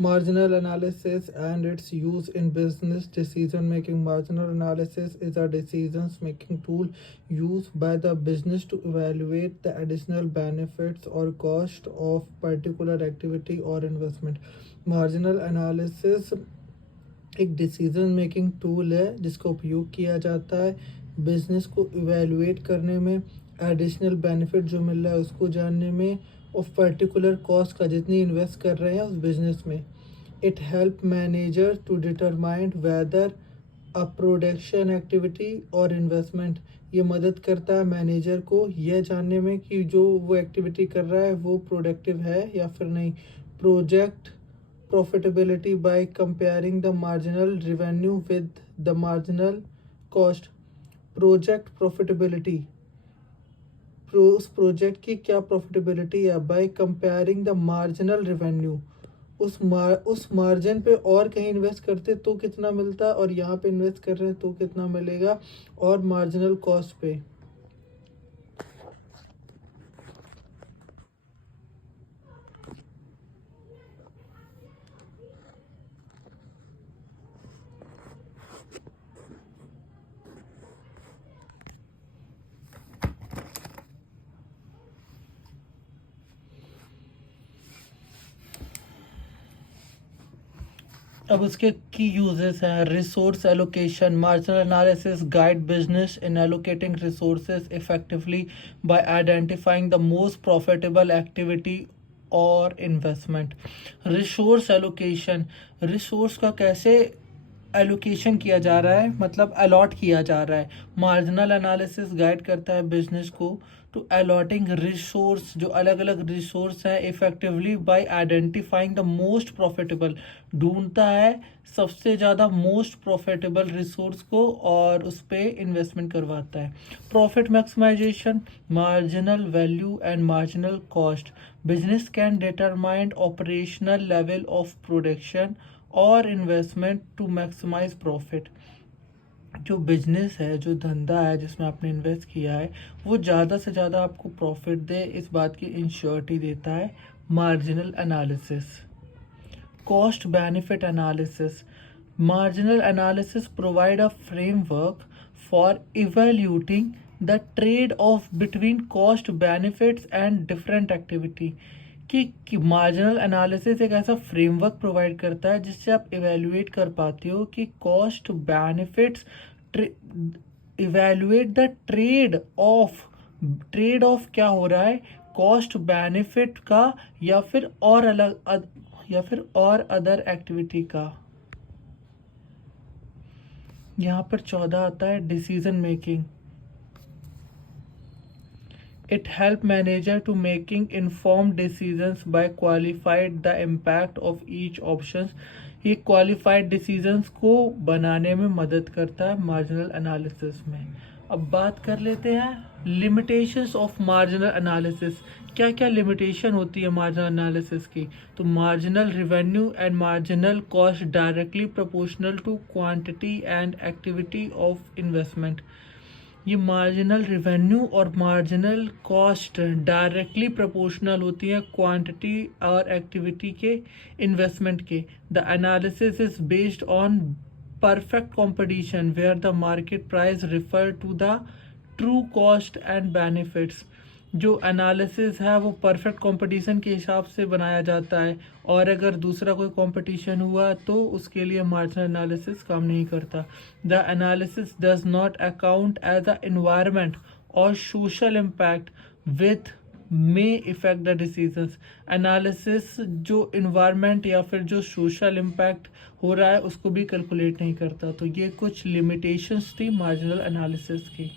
Marginal analysis and its use in business decision making. Marginal analysis is a decisions making tool used by the business to evaluate the additional benefits or cost of particular activity or investment. Marginal analysis एक decision making tool है जिसका उपयोग किया जाता है business को evaluate करने में, एडिशनल बेनिफिट जो मिल रहा है उसको जानने में, और पर्टिकुलर कॉस्ट का जितनी इन्वेस्ट कर रहे हैं उस बिजनेस में. It help manager to determine whether a production activity और इन्वेस्टमेंट. ये मदद करता है मैनेजर को यह जानने में कि जो वो एक्टिविटी कर रहा है वो प्रोडक्टिव है या फिर नहीं. Project profitability by comparing the marginal revenue with the marginal cost. Project profitability, उस प्रोजेक्ट की क्या प्रॉफिटेबिलिटी है by comparing the marginal revenue. उस मार्जिन पे और कहीं इन्वेस्ट करते तो कितना मिलता और यहाँ पे इन्वेस्ट कर रहे हैं तो कितना मिलेगा, और मार्जिनल कॉस्ट पे. अब उसके की यूजेस हैं. Resource allocation. Marginal analysis guide business in allocating resources effectively bye identifying the most profitable activity और इन्वेस्टमेंट. रिसोर्स एलोकेशन, रिसोर्स का कैसे एलोकेशन किया जा रहा है, मतलब अलॉट किया जा रहा है. मार्जिनल एनालिसिस गाइड करता है बिजनेस को टू अलॉटिंग रिसोर्स, जो अलग अलग रिसोर्स हैं, effectively bye identifying the most profitable, ढूंढता है सबसे ज़्यादा मोस्ट प्रॉफिटेबल रिसोर्स को और उस पर इन्वेस्टमेंट करवाता है. Profit maximisation. Marginal value and marginal cost. Business can determine operational level of production और इन्वेस्टमेंट टू मैक्सिमाइज प्रॉफिट. जो बिजनेस है, जो धंधा है जिसमें आपने इन्वेस्ट किया है, वो ज़्यादा से ज़्यादा आपको प्रॉफिट दे, इस बात की इंश्योरिटी देता है marginal analysis. Cost benefit analysis. Marginal analysis provide a framework for evaluating the trade off between cost benefits and different activity. कि मार्जिनल एनालिसिस एक ऐसा फ्रेमवर्क प्रोवाइड करता है जिससे आप इवेल्युएट कर पाते हो कि cost benefits, evaluate the trade off क्या हो रहा है, कॉस्ट बेनिफिट का या फिर और अदर एक्टिविटी का. यहाँ पर 14 आता है decision making. It help manager to making informed decisions by qualified the impact of each options. ये qualified decisions को बनाने में मदद करता है marginal analysis में. अब बात कर लेते हैं limitations of marginal analysis. क्या क्या limitation होती है marginal analysis की. तो marginal revenue and marginal cost directly proportional to quantity and activity of investment. ये मार्जिनल रेवेन्यू और मार्जिनल कॉस्ट डायरेक्टली प्रोपोर्शनल होती है क्वांटिटी और एक्टिविटी के, इन्वेस्टमेंट के. The analysis is based on perfect competition where the market price refer to the true cost and benefits. जो analysis है वो परफेक्ट कंपटीशन के हिसाब से बनाया जाता है, और अगर दूसरा कोई कंपटीशन हुआ तो उसके लिए मार्जिनल एनालिसिस काम नहीं करता. The analysis does not account as a environment और social impact with may effect the decisions. Analysis जो इन्वायरमेंट या फिर जो सोशल इम्पैक्ट हो रहा है उसको भी कैलकुलेट नहीं करता. तो ये कुछ लिमिटेशंस थी मार्जिनल एनालिसिस की.